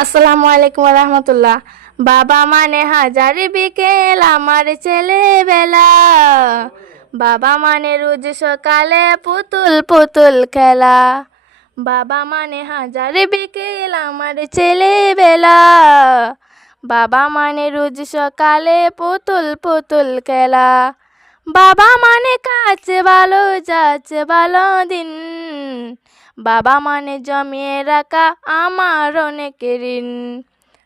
আসসালামু আলাইকুম রহমতুল্লাহ। বাবা মানে হাজারি বিকেল আমার ছেলেবেলা, বাবা মানে রোজ সকালে পুতুল পুতুল খেলা। বাবা মানে হাজারি বিকেল আমার ছেলেবেলা, বাবা মানে রোজ সকালে পুতুল পুতুল খেলা। বাবা মানে কাছে ভালো যাচ্ছে ভালো দিন, বাবা মানে জমিয়ে রাখা আমার অনেক ঋণ।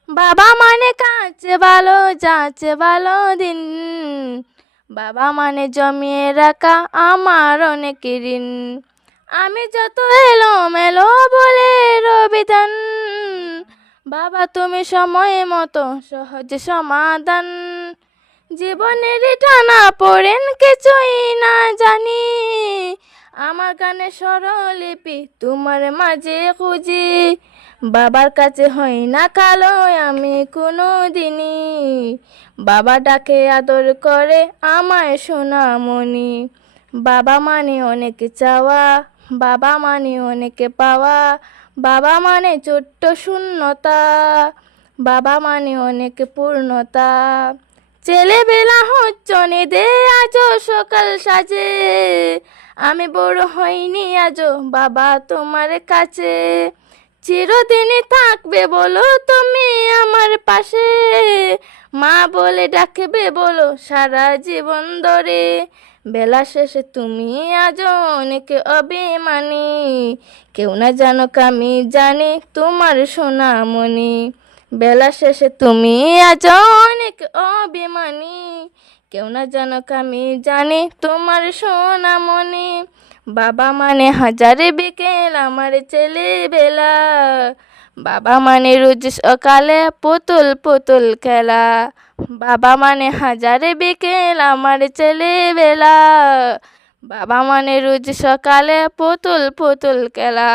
বাবা মানে কাছে ভালো যাচ্ছে ভালো দিন, বাবা মানে জমিয়ে রাখা আমার অনেক ঋণ। আমি যত এলোমেলো বলে রবিধান, বাবা তুমি সময় মতো সহজ সমাধান। জীবনের টানা পড়েন কিছুই না জানি, আমার গানে স্বরলিপি তোমার মাঝে খুঁজি। বাবার কাছে হই না কালো আমি কোনো দিনই, বাবা ডাকে আদর করে আমায় সোনামণি। বাবা মানে অনেক চাওয়া, বাবা মানে অনেক পাওয়া, বাবা মানে ছোট্ট শূন্যতা, বাবা মানে অনেক পূর্ণতা। ছেলেবেলা হচ্ছনে দে আজও সকাল সাজে, আমি বড় হইনি আজও বাবা তোমার কাছে। চিরদিনই থাকবে বলো তুমি আমার পাশে, মা বলে ডাকবে বলো সারা জীবন ধরে। বেলা শেষে তুমি আজও অনেক অভিমানী, কেউ না জানুক আমি জানি তোমার সোনামণি। বেলা শেষে তুমি আজও অনেক অভিমানী, কেউ না জানুক আমি জানি তোমার সোনামণি। বাবা মানে হাজারে বিকেল আমার ছেলেবেলা, বাবা মানে রোজ সকালে পুতুল পুতুল খেলা। বাবা মানে হাজারে বিকেল আমার ছেলেবেলা, বাবা মানে রোজ সকালে পুতুল পুতুল খেলা।